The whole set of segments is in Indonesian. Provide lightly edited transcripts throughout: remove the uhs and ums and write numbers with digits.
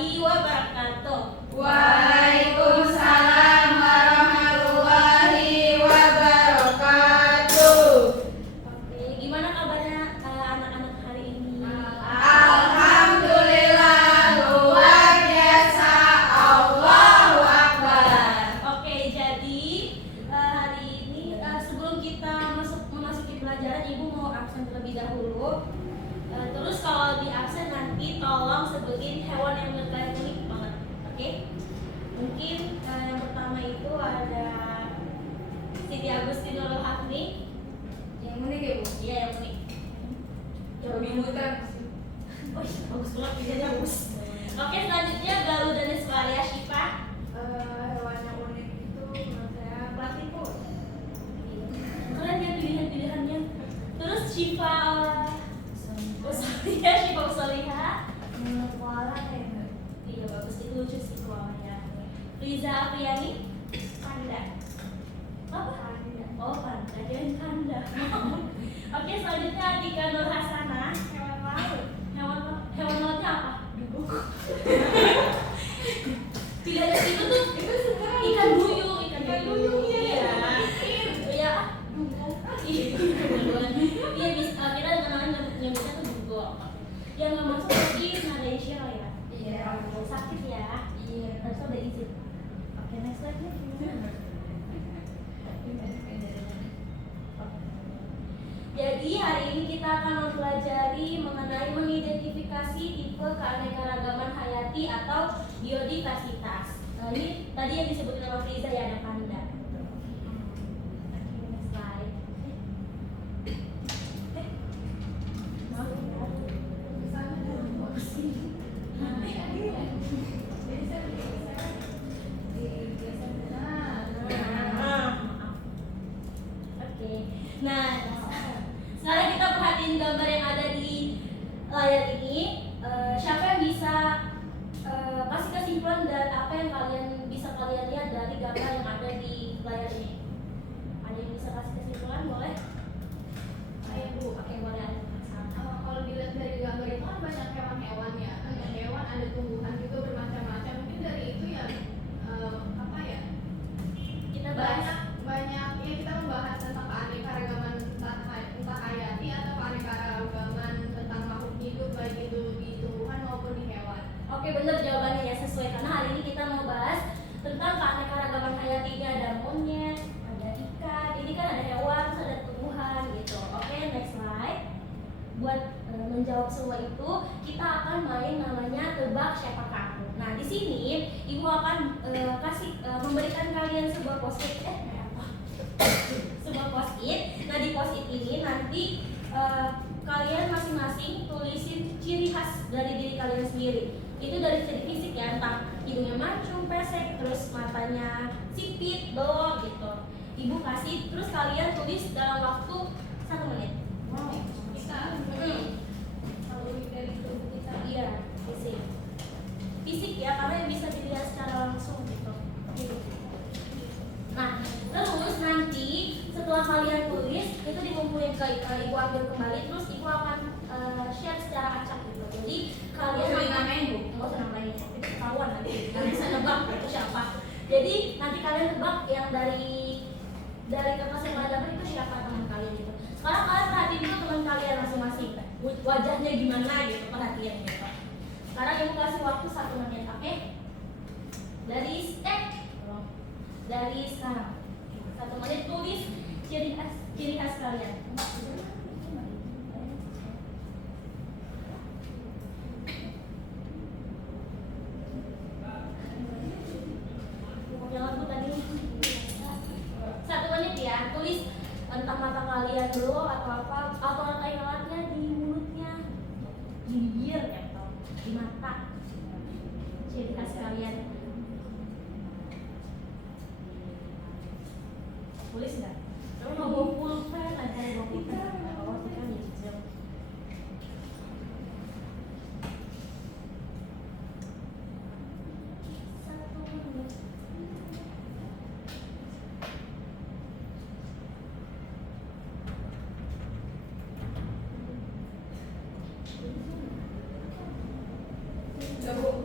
warahmatullahi wabarakatuh. Waalaikumsalam warahmatullahi wabarakatuh. Oke, gimana kabarnya anak-anak hari ini? Alhamdulillah, luar biasa, Allahu Akbar. Oke, jadi hari ini sebelum kita memasuki pelajaran, Ibu mau absen terlebih dahulu. Terus kalau di absen nanti tolong sebutin hewan yang menurut kalian unik banget. Oke? Mungkin yang pertama itu ada Siti Agustinul Hafni. Yang unik ya, Bu? Iya, yang unik. Babi hutan. Oh, iya, bagus banget pilihannya, bagus. Oke, selanjutnya Garuda Neswaria Syifa. Hewan yang unik itu menurut saya platypus. Keren ya pilihan-pilihannya. Terus Syifa Usolihah, Syifa Usolihah. Koala ya. Iya, bagus, itu lucu sih koalanya. Riza Afriani. Panda. Apa? Panda. Oh, panda, jangan panda. Oke, selanjutnya Atika Nur Hasanah. Hewan laut. Hewan lautnya apa? Dugong. Tidak ada itu tuh. Ikan duyung, Iya. Iya, dugong. Iya, bisa kita nyebutnya tuh dugong. Yang nggak masuk lagi Malaysia ya. Iya. Sakit ya. Iya. Harusnya udah izin. Oke, next slide nih. Jadi hari ini kita akan mempelajari mengenai mengidentifikasi tipe keanekaragaman hayati atau biodiversitas. Nah, ini tadi yang disebutkan sama Friza ya, ada panda. Oke, next slide. Maaf ya. Oke. Nah, sekarang kita perhatiin gambar yang ada di layar ini. Siapa yang bisa kasih kesimpulan dari apa yang bisa kalian lihat dari gambar yang ada di layar ini? Ada yang bisa kasih kesimpulan? Boleh? Ayo Bu. Oke, boleh. Kalau dilihat dari gambar itu kan banyak hewan-hewan ya, ada hewan, ada tumbuhan juga bermacam-macam. Mungkin dari itu ya apa ya? Kita bahas. Banyak ya, kita membahas tentang keanekaragaman entah hayati atau keanekaragaman tentang makhluk hidup, baik itu di tumbuhan maupun di hewan. Oke, benar jawabannya ya, sesuai karena hari ini kita mau bahas tentang keanekaragaman hayati. Ada monyet, ada ikan, ini kan ada hewan, terus ada tumbuhan gitu. Oke, next slide. Buat menjawab semua itu, kita akan main namanya tebak siapa kamu. Nah, di sini Ibu akan memberikan kalian sebuah post-it. Sebuah post-it. Nah, di post-it ini nanti kalian masing-masing tulisin ciri khas dari diri kalian sendiri. Itu dari segi fisik ya, entah hidungnya mancung, pesek, terus matanya sipit, belok gitu. Ibu kasih, terus kalian tulis dalam waktu 1 menit. Wow, kita kalau dari tubuh kita. Iya, fisik ya, karena yang bisa dilihat secara langsung gitu. Nah, terus nanti setelah kalian tulis itu dikumpulin ke Ibu ambil kembali, terus Ibu akan share secara acak gitu. Jadi kalian nggak usah namain, itu ketahuan nanti. Kalian bisa nebak itu siapa. Jadi nanti kalian nebak yang dari kertas yang kalian dapat itu siapa teman kalian gitu. Sekarang kalian perhatiin dulu teman kalian masing-masing, wajahnya gimana gitu, perhatian gitu. Sekarang Ibu kasih waktu 1 menit, oke? Dari sekarang 1 menit tulis ciri khas kalian. Jangan lupa tadi 1 menit ya, tulis entah mata kalian dulu atau apa, atau alatnya di mulutnya, di bibir atau di mata. Ciri khas kalian. Tulis nggak? Kalau mau bawa pulpen, ada bawa pulpen. Kalau kita minjem. Bu.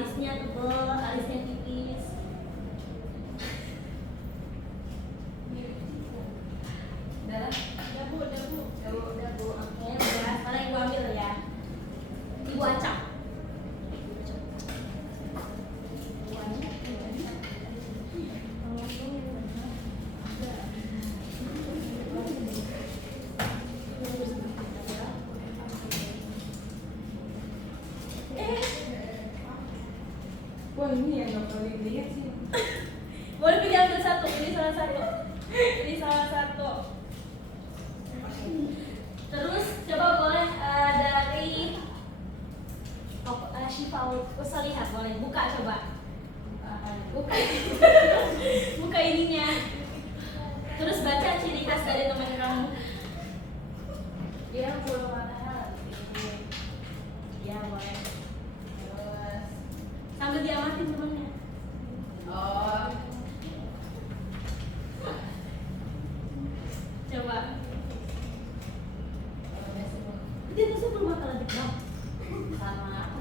alisnya tebel, alisnya tipis. Udah bu. Oke, udah. Sekarang ibu ambil ya. Ibu acak. Wah ini yang gak paling lihat sih. Boleh pilih ambil satu, pilih salah satu. Terus coba boleh dari Syifa usah lihat, boleh buka coba. Buka ininya. Terus baca ciri khas dari teman kamu. Dia bulu matanya lebih. Ya boleh. Terus sambil diamatin temennya. Oh. Coba. Dia tuh sebelum mata lebih bang. Sama apa?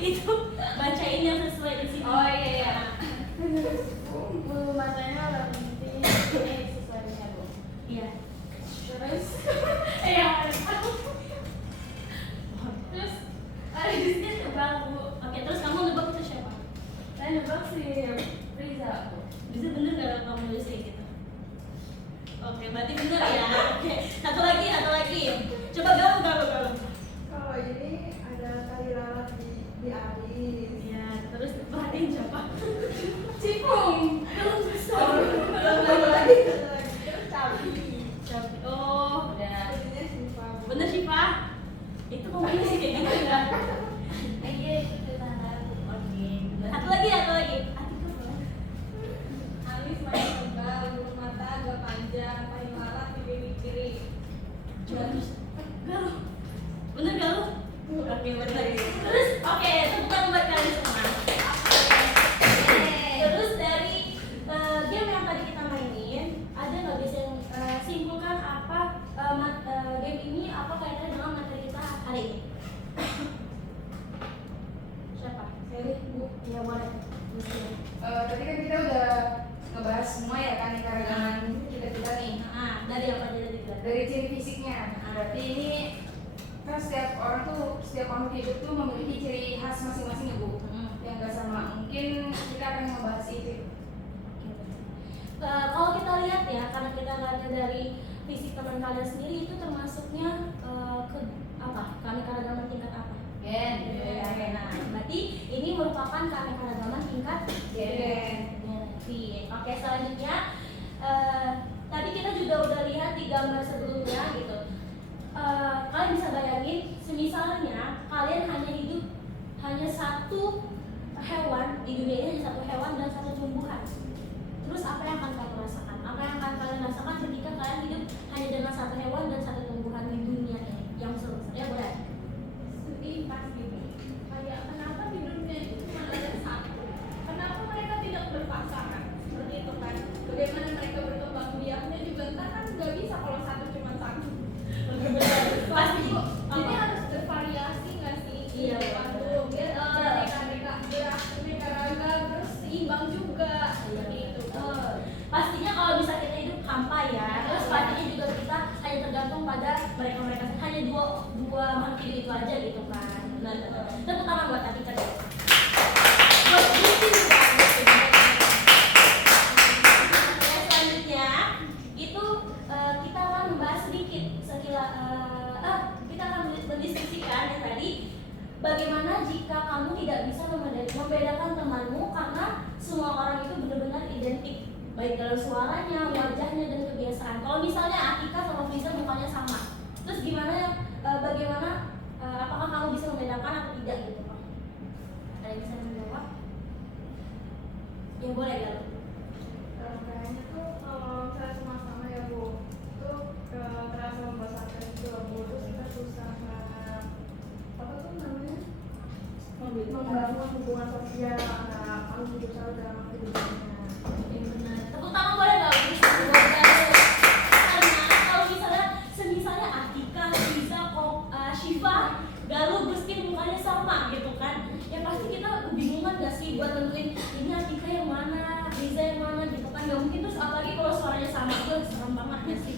Itu bacain yang sesuai di sini. Oh iya. Bulu matanya lebih tinggi sesuainya bu. Iya. Terus Terus alisnya tebal bu. Oke, terus kamu nebak itu siapa? saya nebak si Riza bu. Bisa bener nggak kamu nulis kayak gitu? Oke, berarti bener ya. Oke, satu lagi. Coba galau. Kalau ini ada tali lalat di alis. Iya, terus perhatiin siapa? Cipung. Belum bisa. Ada lagi. Terus cabi. Oh, udah. Jadinya Syifa bu. Bener sih Pak. Itu kombinasi kayak gitu ya. Iya itu tanah. Oke. Satu lagi. Alis makin tebal, bulu mata agak panjang, tahi lalat di pipi kiri. Terus galau. Bener galau? Oke, bener. Terus oke, tepukan buat kalian semua. Terus dari game yang tadi kita mainin, ada nggak bisa yang simpulkan apa game ini apa kaitannya dengan materi kita hari ini? Siapa? Seri bu. Ya boleh. Tadi kan kita udah ngebahas semua ya kan keanekaragaman kita nih. Nah, dari apa aja tadi? Dari ciri fisiknya. Berarti ini kan setiap makhluk hidup tuh memiliki ciri khas masing-masing ya bu. Yang gak sama. Mungkin kita akan membahas itu. Kalau kita lihat ya, karena kita lihatnya dari fisik teman kalian sendiri itu termasuknya ke apa? Keanekaragaman tingkat apa? Gen. Nah, berarti ini merupakan keanekaragaman tingkat Gen. genetik. Oke, selanjutnya tadi kita juga udah lihat di gambar sebelumnya gitu. Kalian bisa bayangin, semisalnya kalian hanya satu hewan di dunia ini, hanya satu hewan dan satu tumbuhan. Terus apa yang akan kalian rasakan? Apa yang akan kalian rasakan ketika kalian hidup hanya dengan satu hewan dan satu tumbuhan di dunia ini? Yang seru, ya boleh. Sedih pasti bu. Kayak kenapa di dunia itu cuma ada satu? Kenapa mereka tidak berpasangan? Seperti itu kan. Bagaimana mereka berkembang biaknya juga ntar kan nggak bisa kalau satu cuma satu. Pasti. Jadi harus bervariasi nggak sih? Iya, Waduh, biar aneka ragam terus seimbang juga. Seperti itu. Pastinya kalau bisa kita hidup hampa ya. Terus pastinya juga kita hanya tergantung pada mereka hanya dua makhluk hidup itu aja gitu kan. Tepuk tangan buat Atika deh. Buat Gusti juga. Selanjutnya itu kita akan membahas sedikit kita akan mendiskusikan yang tadi bagaimana jika kamu tidak bisa membedakan temanmu karena semua orang itu benar-benar identik baik dalam suaranya, wajahnya dan kebiasaan. Kalau misalnya Atika sama Friza mukanya sama, terus bagaimana apakah kamu bisa membedakan atau tidak gitu Pak? Ada yang bisa menjawab? Ya boleh ya. Kayaknya tuh kalau misalnya sama-sama ya bu, tuh terasa membosankan itu bu, terus kita susah apa tuh namanya membangun hubungan sosial antara kalau hidup selalu dalam kehidupannya. Yang benar. Tepuk tangan boleh nggak? Karena kalau misalnya Atika, Friza, Syifa, Galuh, Gusti mukanya sama gitu kan, ya pasti pusing buat nentuin ini Atika yang mana, Riza yang mana gitu kan. Gak mungkin, terus apalagi kalau suaranya sama itu serem banget ya sih.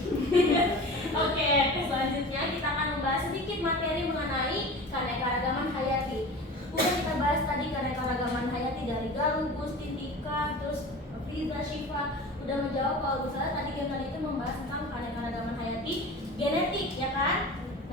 Oke, selanjutnya kita akan membahas sedikit materi mengenai keanekaragaman hayati. Udah kita bahas tadi keanekaragaman hayati dari Galuh, Gusti, Tika, terus Riza, Syifa udah menjawab kalau misalnya tadi kalian itu membahas tentang keanekaragaman hayati genetik, ya kan?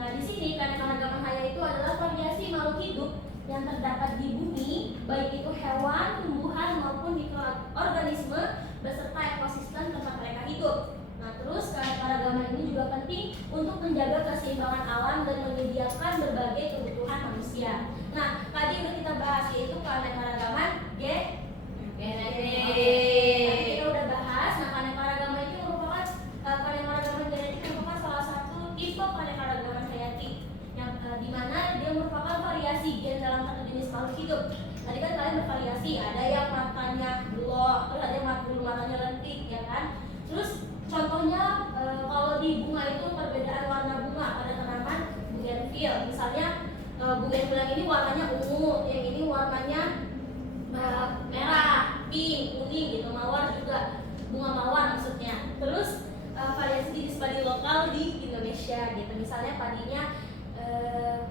Nah, di sini keanekaragaman hayati itu adalah variasi makhluk hidup yang terdapat di bumi, baik itu hewan, tumbuhan maupun mikroorganisme beserta ekosistem tempat mereka hidup. Nah, terus keanekaragaman ini juga penting untuk menjaga keseimbangan alam dan menyediakan berbagai kebutuhan manusia. Nah, tadi udah kita bahas yaitu keanekaragaman genetik. Tadi kita udah bahas. Nah, keanekaragaman itu merupakan keanekaragaman genetik merupakan salah satu tipe keanekaragaman hayati yang dimana dia merupakan variasi gen dalam satu jenis makhluk hidup. Tadi kan kalian bervariasi, ada yang matanya blok, terus ada yang matanya lentik, ya kan? Terus contohnya kalau di bunga itu perbedaan warna bunga pada tanaman bougainville. Misalnya bougainville yang ini warnanya ungu, yang ini warnanya merah, pink, kuning gitu. Mawar juga bunga mawar maksudnya. Terus variasi jenis padi lokal di Indonesia gitu. Misalnya padinya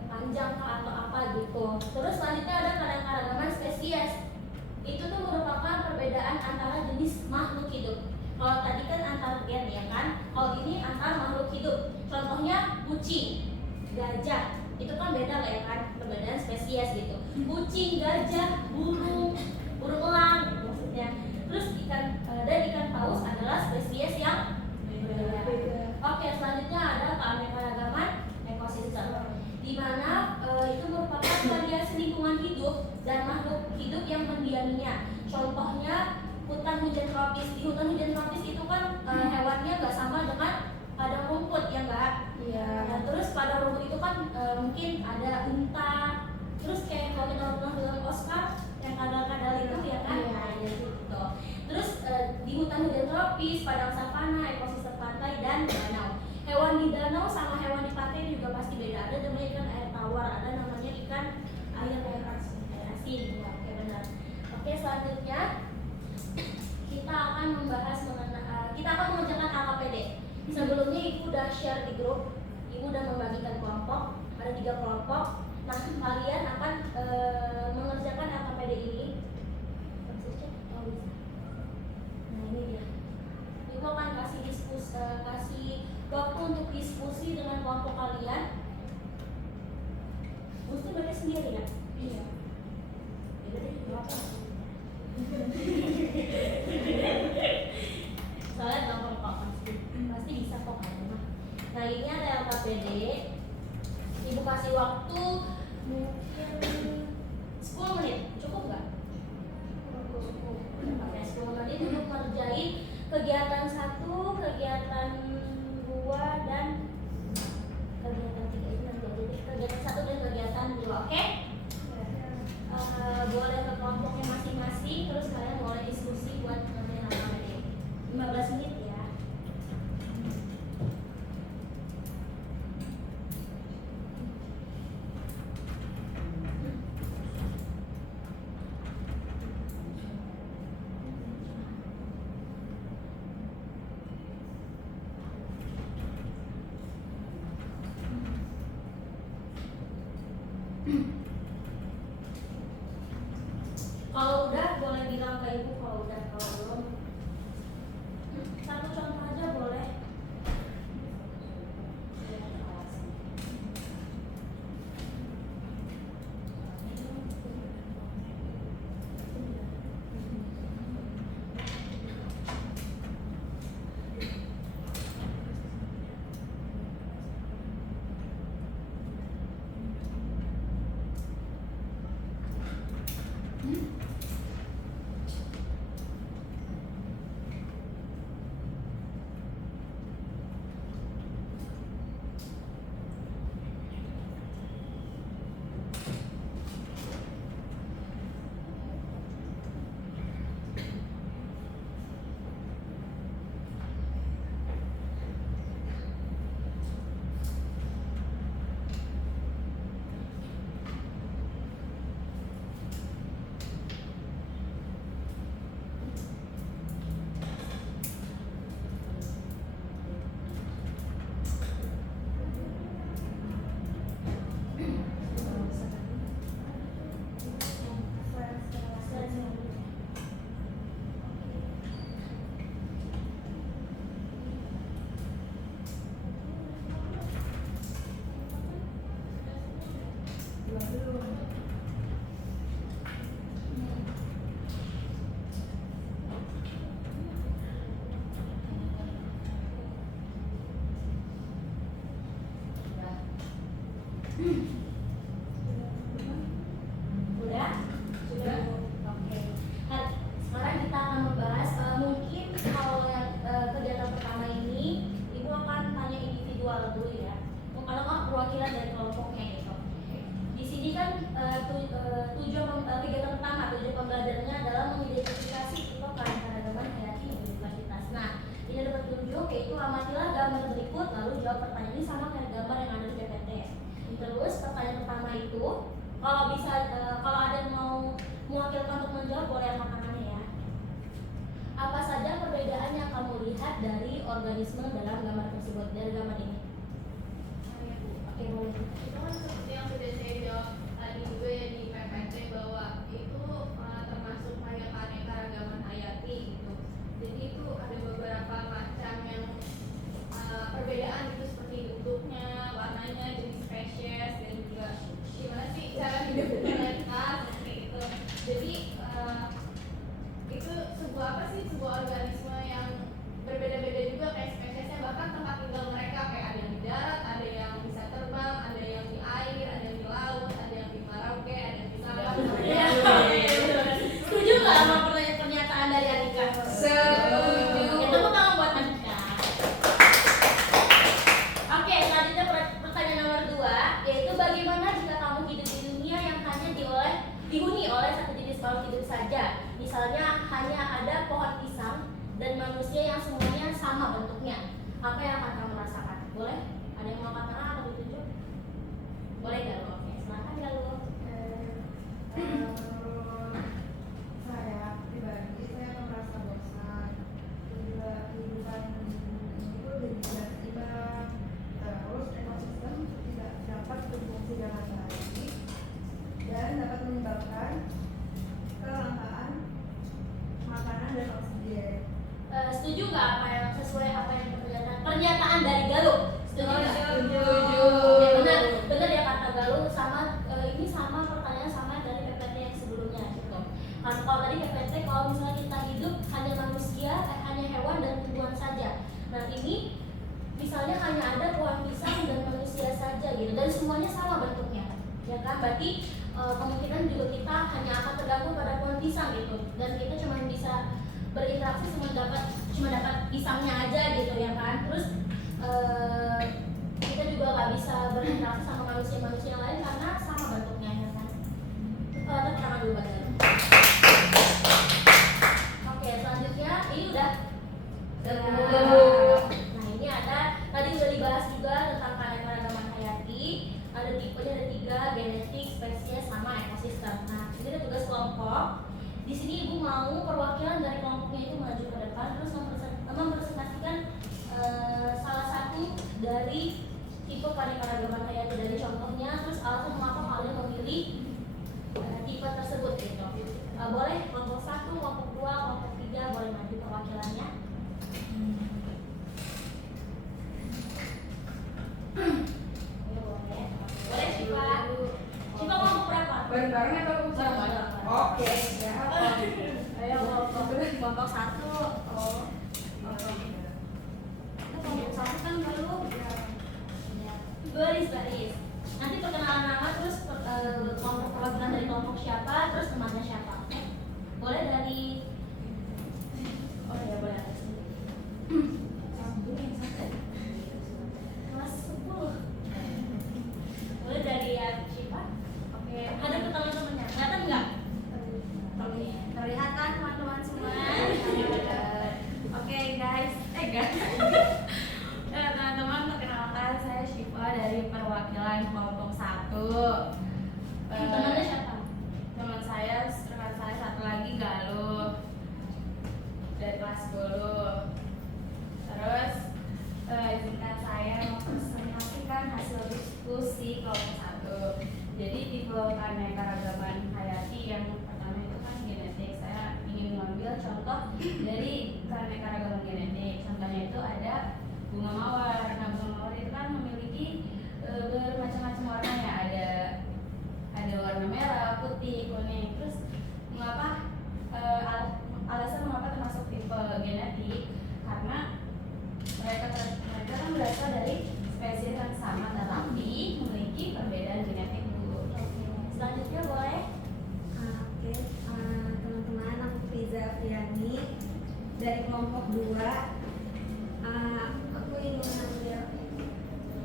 panjang atau apa gitu. Terus selanjutnya ada keanekaragaman spesies. Itu tuh merupakan perbedaan antara jenis makhluk hidup. Kalau tadi kan antar gen, ya kan? Kalau ini antar makhluk hidup. Contohnya kucing, gajah. Itu kan beda lah, ya kan? Perbedaan spesies gitu. Kucing, gajah, burung elang gitu maksudnya. Terus ikan paus adalah spesies yang berbeda. Oke, selanjutnya ada keanekaragaman ekosistem, di mana itu merupakan variasi lingkungan hidup dan makhluk hidup yang mendiaminya. Contohnya hutan hujan tropis. Di hutan hujan tropis itu kan hewannya nggak sama dengan padang rumput, ya nggak? Iya. Nah, terus padang rumput itu kan mungkin ada unta. Terus kayak kalau kita nonton film Oscar yang kadal-kadal itu, ya kan? Iya. Nah, ya gitu. Terus di hutan hujan tropis, padang savana, ekosistem pantai dan danau. Hewan di danau sama hewan di pantai juga pasti beda. Ada namanya ikan air tawar, ada namanya ikan air asin. Oke, benar. Oke, selanjutnya kita akan membahas kita akan mengerjakan AKPD. Sebelumnya Ibu udah share di grup, Ibu udah membagikan kelompok, ada 3 kelompok. Nah, kalian akan mengerjakan AKPD ini. Nah, ini dia. Ibu akan kasih waktu untuk diskusi dengan kelompok kalian. Mesti baca sendiri ya? Iya. Beda deh, berapa? Soalnya gampang kok, pasti bisa kok kalian mah. Nah, ini ada LKPD. Ibu kasih waktu mungkin 10 menit, cukup nggak? Pakai 10 menit untuk ngerjain kegiatan 1, kegiatan 2 dan kegiatan 3 itu nanti aja deh. Kegiatan 1 dan kegiatan 2, oke? Boleh ke kelompoknya masing-masing, terus kalian boleh diskusi buat ngerjain apa deh. 15 menit ya. Kalau udah boleh bilang ke ibu kalau udah, kalau belum satu contoh aja boleh. ini sama kayak gambar yang ada di PPT. Terus pertanyaan pertama itu, kalau bisa, kalau ada yang mau mewakilkan untuk menjawab boleh angkat tangannya ya. Apa saja perbedaan yang kamu lihat dari organisme dalam gambar tersebut, dari gambar ini? Oke, boleh. Itu kan seperti yang sudah saya jawab tadi juga ya di PPT, bahwa itu termasuk keanekaragaman hayati gitu. Jadi itu ada beberapa macam yang perbedaan itu, seperti bentuknya, warnanya, jenis spesies, dan juga gimana sih cara hidup mereka seperti itu. Jadi itu sebuah apa sih, sebuah organisme yang berbeda-beda juga kayak spesiesnya, bahkan tempat tinggal mereka kayak ada yang di darat, ada yang bisa terbang, ada yang di air, ada yang di laut, ada yang di Merauke, ada yang di Sabang. Iya, setuju nggak sama pernyataan dari Anika? Setuju. Itu tangan buat Anika. Oke, selanjutnya pertanyaan nomor 2, yaitu bagaimana jika kamu hidup di dunia yang hanya dihuni oleh satu jenis makhluk hidup saja? Misalnya hanya ada pohon pisang dan manusia yang semuanya sama bentuknya. Apa yang akan kamu rasakan? Boleh? Ada yang mau angkat tangan atau ditunjuk? Boleh nggak? Oke, silakan Galuh. Menurut saya pribadi, saya merasa bosan. Kehidupan itu jadi tiba-tiba, terus ekosistem tidak dapat berfungsi dengan baik dan dapat menyebabkan kelangkaan makanan dan oksigen. Setuju nggak apa yang sesuai apa yang pernyataan dari Galuh? Setuju nggak? Setuju. Ya, benar ya kata Galuh, sama ini sama pertanyaan sama dari PPT yang sebelumnya gitu. Karena kalau tadi PPT kalau misalnya kita hidup hanya manusia, hanya hewan dan tumbuhan saja. Nah ini misalnya hanya ada pohon pisang dan manusia saja gitu, dan semuanya sama bentuknya, ya kan? Berarti kemungkinan juga kita hanya akan terganggu pada pohon pisang gitu, dan kita cuma bisa berinteraksi cuma dapat pisangnya aja gitu ya kan. Terus kita juga nggak bisa berinteraksi sama manusia yang lain karena sama bentuknya ya kan. Tepuk tangan dulu buat Galuh. Oke, selanjutnya ini udah. Nah ini ada, tadi udah dibahas juga tentang keanekaragaman hayati. Ada tipenya, ada 3, genetik, spesies, sama ekosistem. Nah ini ada tugas kelompok. Di sini ibu mau perwakilan dari kelompoknya itu maju ke depan, terus mempresentasikan salah satu dari tipe keanekaragaman hayati dari contohnya, terus alasan mengapa kalian memilih tipe tersebut gitu. Boleh kelompok 1, kelompok 2, kelompok 3 boleh maju perwakilannya. Boleh Syifa. Syifa kelompok berapa? Bareng-bareng atau sama? Oke, siap. Ayo kelompok 1. Oh. Kelompok 1 kan baru. Baris. Nanti perkenalan nama, terus kelompok perwakilan dari kelompok siapa, terus temannya siapa. Boleh dari. Oh ya boleh dari sini. Kelas 10. Boleh dari Syifa. Oke, ada teman-temannya. Kelihatan nggak? Oke, terlihat kan teman-teman semua? Oke guys, teman-teman, perkenalkan saya Syifa dari perwakilan kelompok 1. Temannya siapa? Teman saya, rekan saya satu lagi Galuh dari kelas 10. Terus izinkan saya mempresentasikan hasil diskusi kelompok 1. Jadi tipe keanekaragaman hayati yang pertama itu kan genetik. Saya ingin mengambil contoh dari keanekaragaman genetik. Contohnya itu ada bunga mawar. Nah, bunga mawar itu kan memiliki bermacam-macam warna ya. Ada warna merah, putih, kuning. Terus mengapa alasan mengapa termasuk tipe genetik? Karena mereka kan berasal dari spesies yang sama tetapi memiliki perbedaan genetik. Selanjutnya boleh. Oke, teman-teman, aku Fiza Afriani dari kelompok 2.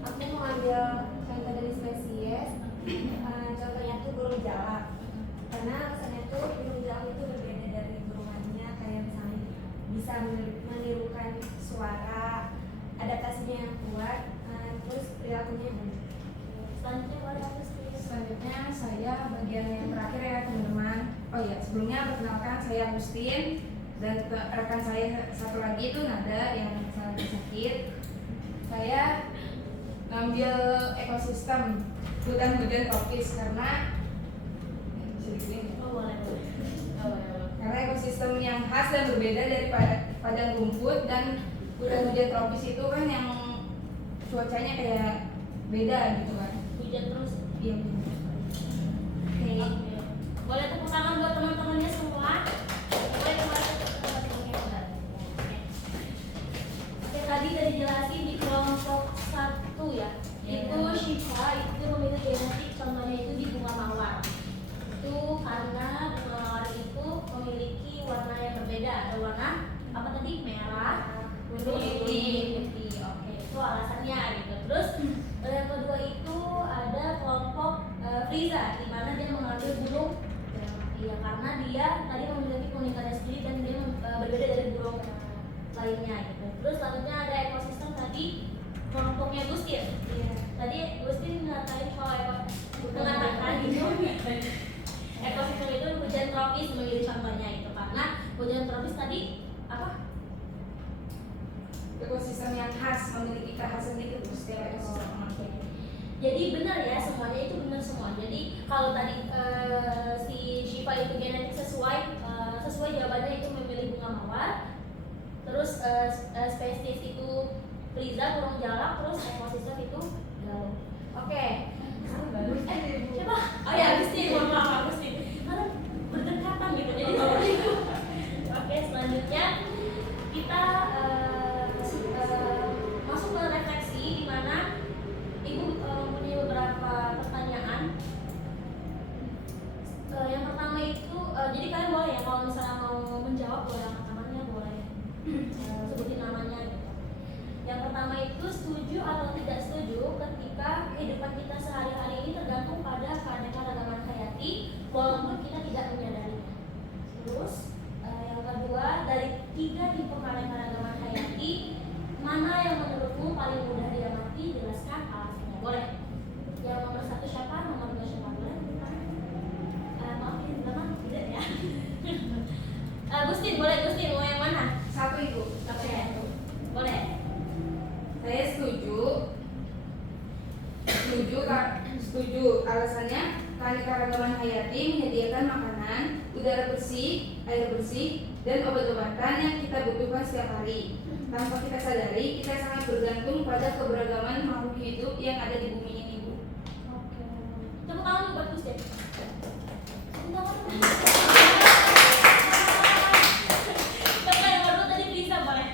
Aku mau ambil contoh dari spesies. Contohnya tuh burung jalak. Karena alasannya tuh burung jalak itu berbeda dari burung lainnya, kayak misalnya bisa menirukan suara, adaptasinya yang kuat. Terus perilakunya Bu. Selanjutnya boleh Agustin. Selanjutnya saya bagian yang terakhir ya teman-teman. Oh ya, sebelumnya perkenalkan saya Agustin dan rekan saya satu lagi itu Nada yang lagi sakit. Saya ngambil ekosistem hutan tropis karena Oh, boleh. karena ekosistem yang khas dan berbeda dari padang rumput dan hujan tropis itu kan yang cuacanya kayak beda gitu kan. Hujan terus. Iya. Oke. Oke. Boleh tepuk tangan buat teman-temannya semua. Boleh kembali ke teman-temannya Mbak. Oke, tadi udah dijelasin di kelompok 1 ya. Itu Syifa itu memilih genetik contohnya itu di bunga mawar. Itu karena bunga mawar itu memiliki warna yang berbeda. Ada warna apa tadi? Merah, kuning, putih. Oke, itu alasannya gitu. Terus yang kedua itu ada kelompok Friza, di mana dia mengambil burung ya karena dia tadi memiliki keunikannya sendiri dan dia berbeda dari burung lainnya gitu. Terus selanjutnya ada ekosistem tadi kelompoknya Gustin. Iya. Tadi Gustin ngatain kalau mengatakan itu ekosistem itu hujan tropis menjadi contohnya itu karena hujan tropis tadi apa? Ekosistem yang khas memiliki kekhasan itu setiap ekosistem. Jadi benar ya, semuanya itu benar semua. Jadi kalau tadi si Syifa itu genetik sesuai jawabannya itu memilih bunga mawar. Terus spesies itu Friza burung jalak, terus ekosistem itu galuh. Oke. Siapa? Oh ya Agustin, mohon maaf Agustin. Karena berdekatan gitu. Jadi seperti itu. Oke, selanjutnya kita masuk ke refleksi di mana Ibu mempunyai beberapa pertanyaan. Yang pertama itu, jadi kalian boleh ya kalau misalnya mau menjawab boleh angkat tangannya, boleh sebutin namanya gitu. Yang pertama itu setuju atau tidak setuju ketika kehidupan kita sehari-hari ini tergantung pada keanekaragaman hayati walaupun kita tidak menyadarinya. Terus yang kedua, dari 3 tipe keanekaragaman hayati mana yang menurutmu paling mudah diamati? Jelaskan alasannya. Boleh. Yang nomor 1 siapa? Nomor 2 siapa? Boleh? Maaf ini teman tidak ya. Gustin, boleh Gustin mau yang mana? Satu Ibu. Oke. Boleh. Saya setuju alasannya keanekaragaman hayati menyediakan makanan, udara bersih, air bersih, dan obat-obatan yang kita butuhkan setiap hari. Tanpa kita sadari, kita sangat bergantung pada keberagaman makhluk hidup yang ada di bumi ini, Bu. Oke. Tepuk tangan dulu buat Gustin. Tepuk tangan. Coba yang baru tadi bisa boleh.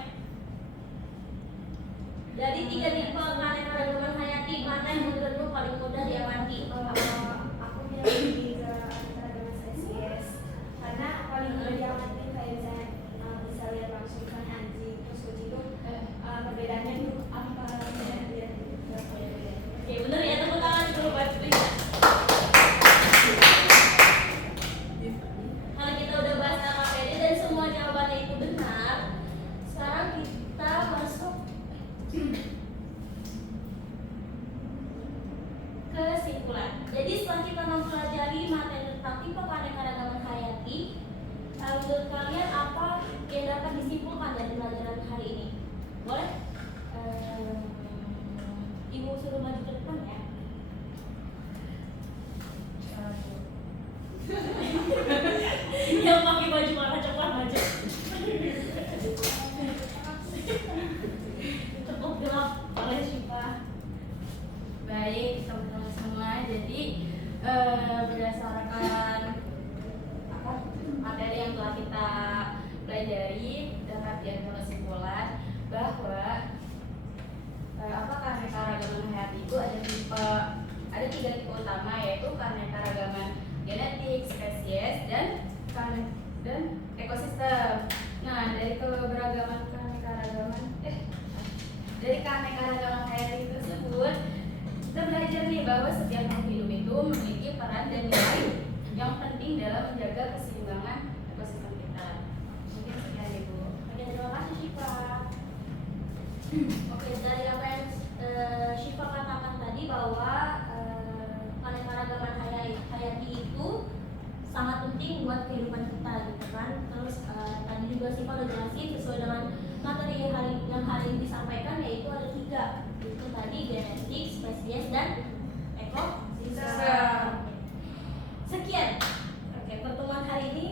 Dari 3 tipe keanekaragaman hayati mana yang menurutmu paling mudah diamati? Aku bilang lebih ke keanekaragaman spesies karena paling mudah diamati kayak misalnya bisa lihat langsung misalnya anjing terus kucing itu perbedaannya itu apa ya. Oke, bener ya, tepuk tangan dulu buat Gustin. Kalau kita udah bahas KKPD dan semua jawabannya itu benar, sekarang kita masuk kesimpulan. Jadi setelah kita mempelajari materi tentang tipe keanekaragaman hayati, menurut kalian apa yang dapat disimpulkan dari pelajaran hari ini? Boleh? Ibu suruh maju ke depan ya. Yang pakai baju warna coklat maju. Tepuk gelap oleh Syifa. Baik, teman-teman semua. Jadi berdasarkan materi yang telah kita pelajari dapat diambil kesimpulan bahwa keanekaragaman hayati itu ada 3 tipe utama, yaitu keanekaragaman genetik, spesies, dan ekosistem. Nah, dari keanekaragaman hayati tersebut kita belajar nih bahwa setiap makhluk hidup itu memiliki peran dan nilai yang penting dalam menjaga keseimbangan ekosistem kita. Mungkin sekian Ibu. Oke, terima kasih Syifa. Oke, dari apa yang Syifa katakan kita gitu kan. Terus tadi juga sih udah jelasin sesuai dengan materi yang hari ini disampaikan, yaitu ada 3, itu tadi genetik, spesies, dan ekosistem. Sekian, oke, pertemuan hari ini.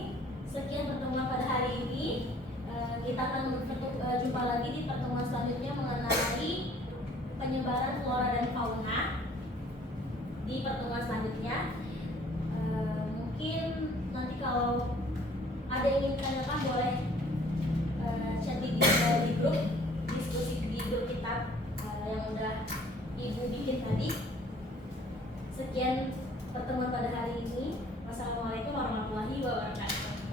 Sekian pertemuan pada hari ini. Kita akan jumpa lagi di pertemuan selanjutnya mengenai penyebaran flora dan fauna di pertemuan selanjutnya. Mungkin nanti kalau ada yang ingin tanyakan boleh chat di grup diskusi di grup kita yang udah ibu bikin tadi. Sekian pertemuan pada hari ini. Wassalamualaikum warahmatullahi wabarakatuh.